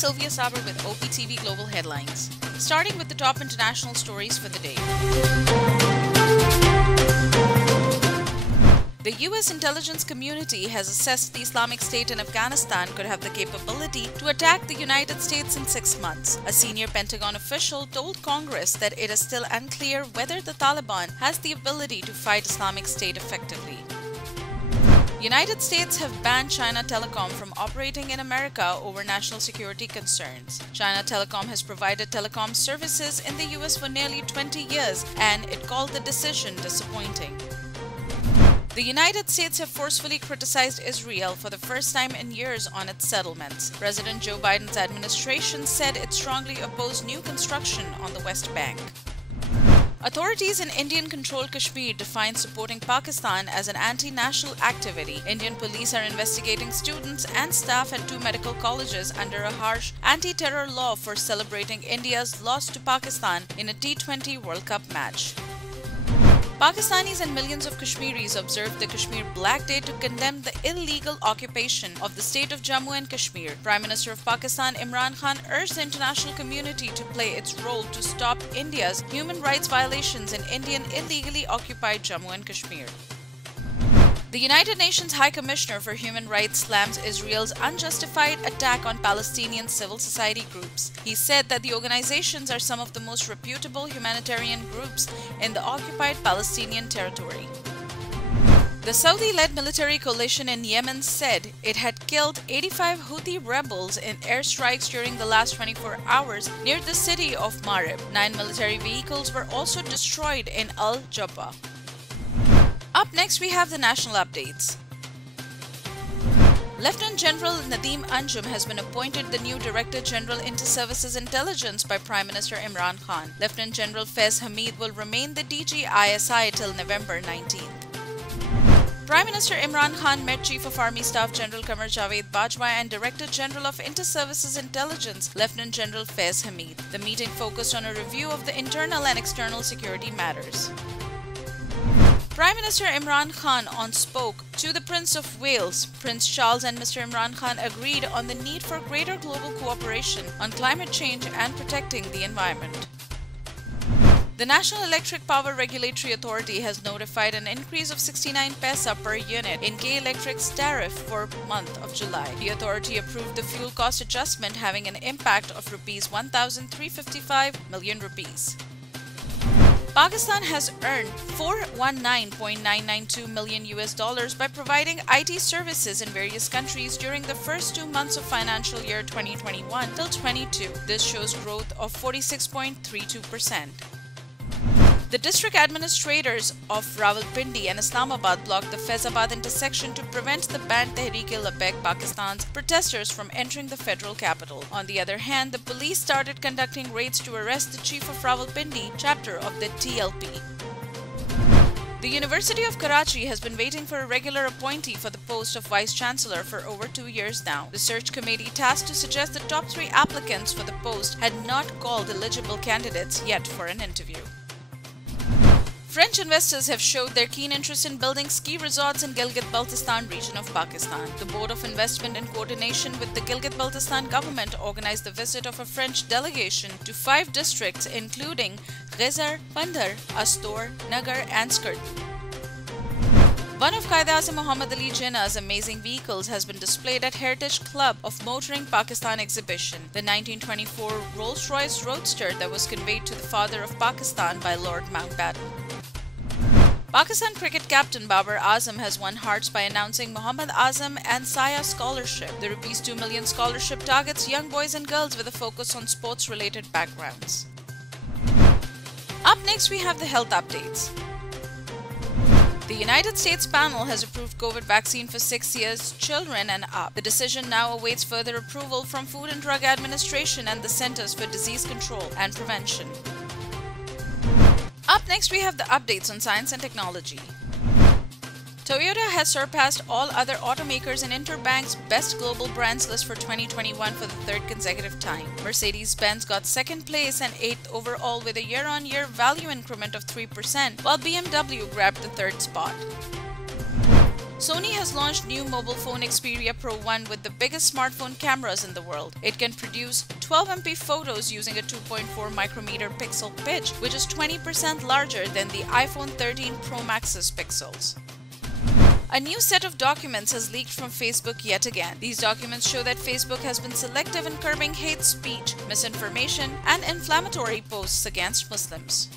Sylvia Saber with OPtv Global Headlines. Starting with the top international stories for the day. The U.S. intelligence community has assessed the Islamic State in Afghanistan could have the capability to attack the United States in 6 months. A senior Pentagon official told Congress that it is still unclear whether the Taliban has the ability to fight Islamic State effectively. The United States have banned China Telecom from operating in America over national security concerns. China Telecom has provided telecom services in the U.S. for nearly 20 years, and it called the decision disappointing. The United States have forcefully criticized Israel for the first time in years on its settlements. President Joe Biden's administration said it strongly opposed new construction on the West Bank. Authorities in Indian-controlled Kashmir define supporting Pakistan as an anti-national activity. Indian police are investigating students and staff at 2 medical colleges under a harsh anti-terror law for celebrating India's loss to Pakistan in a T20 World Cup match. Pakistanis and millions of Kashmiris observed the Kashmir Black Day to condemn the illegal occupation of the state of Jammu and Kashmir. Prime Minister of Pakistan Imran Khan urged the international community to play its role to stop India's human rights violations in Indian illegally occupied Jammu and Kashmir. The United Nations High Commissioner for Human Rights slams Israel's unjustified attack on Palestinian civil society groups. He said that the organizations are some of the most reputable humanitarian groups in the occupied Palestinian territory. The Saudi-led military coalition in Yemen said it had killed 85 Houthi rebels in airstrikes during the last 24 hours near the city of Marib. 9 military vehicles were also destroyed in Al-Jabba. Up next, we have the national updates. Lieutenant General Nadeem Anjum has been appointed the new Director General Inter-Services Intelligence by Prime Minister Imran Khan. Lieutenant General Faiz Hamid will remain the DG ISI till November 19th. Prime Minister Imran Khan met Chief of Army Staff General Qamar Javed Bajwa and Director General of Inter-Services Intelligence Lieutenant General Faiz Hamid. The meeting focused on a review of the internal and external security matters. Prime Minister Imran Khan spoke to the Prince of Wales. Prince Charles and Mr. Imran Khan agreed on the need for greater global cooperation on climate change and protecting the environment. The National Electric Power Regulatory Authority has notified an increase of 69 paisa per unit in K-Electric's tariff for month of July. The authority approved the fuel cost adjustment having an impact of rupees 1,355 million rupees. Pakistan has earned $419.992 million by providing IT services in various countries during the first 2 months of financial year 2021 till 22. This shows growth of 46.32%. The district administrators of Rawalpindi and Islamabad blocked the Faizabad intersection to prevent the banned Tehreek-e-Labbaik Pakistan's protesters from entering the federal capital. On the other hand, the police started conducting raids to arrest the chief of Rawalpindi chapter of the TLP. The University of Karachi has been waiting for a regular appointee for the post of Vice-Chancellor for over 2 years now. The search committee tasked to suggest the top 3 applicants for the post had not called eligible candidates yet for an interview. French investors have showed their keen interest in building ski resorts in Gilgit-Baltistan region of Pakistan. The Board of Investment, in coordination with the Gilgit-Baltistan government, organized the visit of a French delegation to 5 districts including Ghezar, Pandhar, Astor, Nagar and Skardu. One of Qaeda-Azam Muhammad Ali Jinnah's amazing vehicles has been displayed at Heritage Club of Motoring Pakistan exhibition. The 1924 Rolls-Royce Roadster that was conveyed to the father of Pakistan by Lord Mountbatten. Pakistan cricket captain Babar Azam has won hearts by announcing Muhammad Azam and Saya Scholarship. The Rs 2 million scholarship targets young boys and girls with a focus on sports-related backgrounds. Up next, we have the health updates. The United States panel has approved COVID vaccine for 6 years children and up. The decision now awaits further approval from Food and Drug Administration and the Centers for Disease Control and Prevention. Up next, we have the updates on science and technology. Toyota has surpassed all other automakers in Interbank's Best Global Brands list for 2021 for the 3rd consecutive time. Mercedes-Benz got 2nd place and 8th overall with a year-on-year value increment of 3%, while BMW grabbed the 3rd spot. Sony has launched new mobile phone Xperia Pro 1 with the biggest smartphone cameras in the world. It can produce 12MP photos using a 2.4 micrometer pixel pitch, which is 20% larger than the iPhone 13 Pro Max's pixels. A new set of documents has leaked from Facebook yet again. These documents show that Facebook has been selective in curbing hate speech, misinformation, and inflammatory posts against Muslims.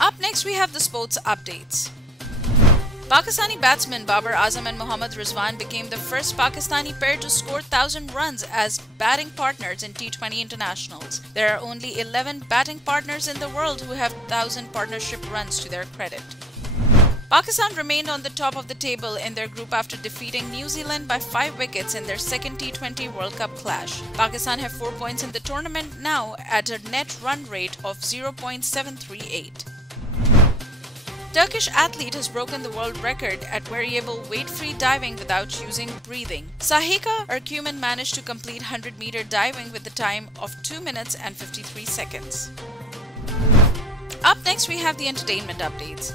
Up next, we have the sports updates. Pakistani batsmen Babar Azam and Mohammad Rizwan became the first Pakistani pair to score 1,000 runs as batting partners in T20 internationals. There are only 11 batting partners in the world who have 1,000 partnership runs to their credit. Pakistan remained on the top of the table in their group after defeating New Zealand by 5 wickets in their second T20 World Cup clash. Pakistan have 4 points in the tournament now at a net run rate of 0.738. Turkish athlete has broken the world record at variable weight-free diving without using breathing. Sahika Erkuman managed to complete 100-meter diving with the time of 2 minutes and 53 seconds. Up next, we have the entertainment updates.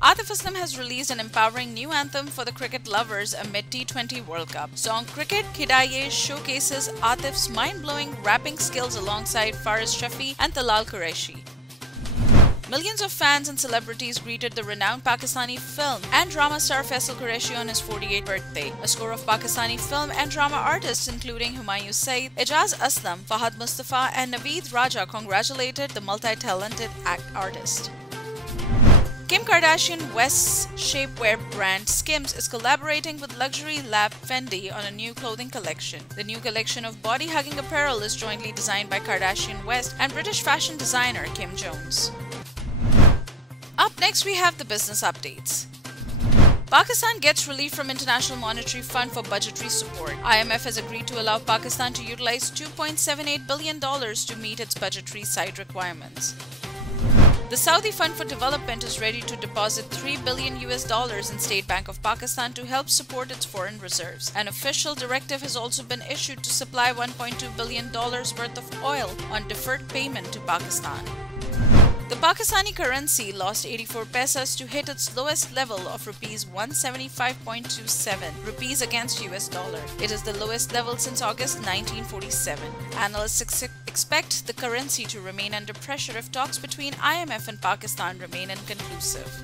Atif Aslam has released an empowering new anthem for the cricket lovers amid T20 World Cup. Song Cricket Khidaiye showcases Atif's mind-blowing rapping skills alongside Faris Shafi and Talal Qureshi. Millions of fans and celebrities greeted the renowned Pakistani film and drama star Faisal Qureshi on his 48th birthday. A score of Pakistani film and drama artists including Humayun Saeed, Ijaz Aslam, Fahad Mustafa and Naveed Raja congratulated the multi-talented artist. Kim Kardashian West's shapewear brand Skims is collaborating with luxury lab Fendi on a new clothing collection. The new collection of body-hugging apparel is jointly designed by Kardashian West and British fashion designer Kim Jones. Up next, we have the business updates. Pakistan gets relief from International Monetary Fund for budgetary support. IMF has agreed to allow Pakistan to utilize $2.78 billion to meet its budgetary side requirements. The Saudi Fund for Development is ready to deposit $3 billion in State Bank of Pakistan to help support its foreign reserves. An official directive has also been issued to supply $1.2 billion worth of oil on deferred payment to Pakistan. The Pakistani currency lost 84 pesos to hit its lowest level of rupees 175.27 rupees against US dollar. It is the lowest level since August 1947. Analysts expect the currency to remain under pressure if talks between IMF and Pakistan remain inconclusive.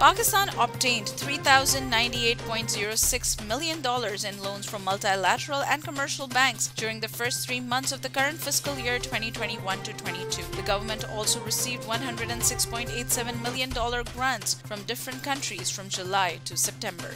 Pakistan obtained $3,098.06 million in loans from multilateral and commercial banks during the first 3 months of the current fiscal year 2021-22. The government also received $106.87 million grants from different countries from July to September.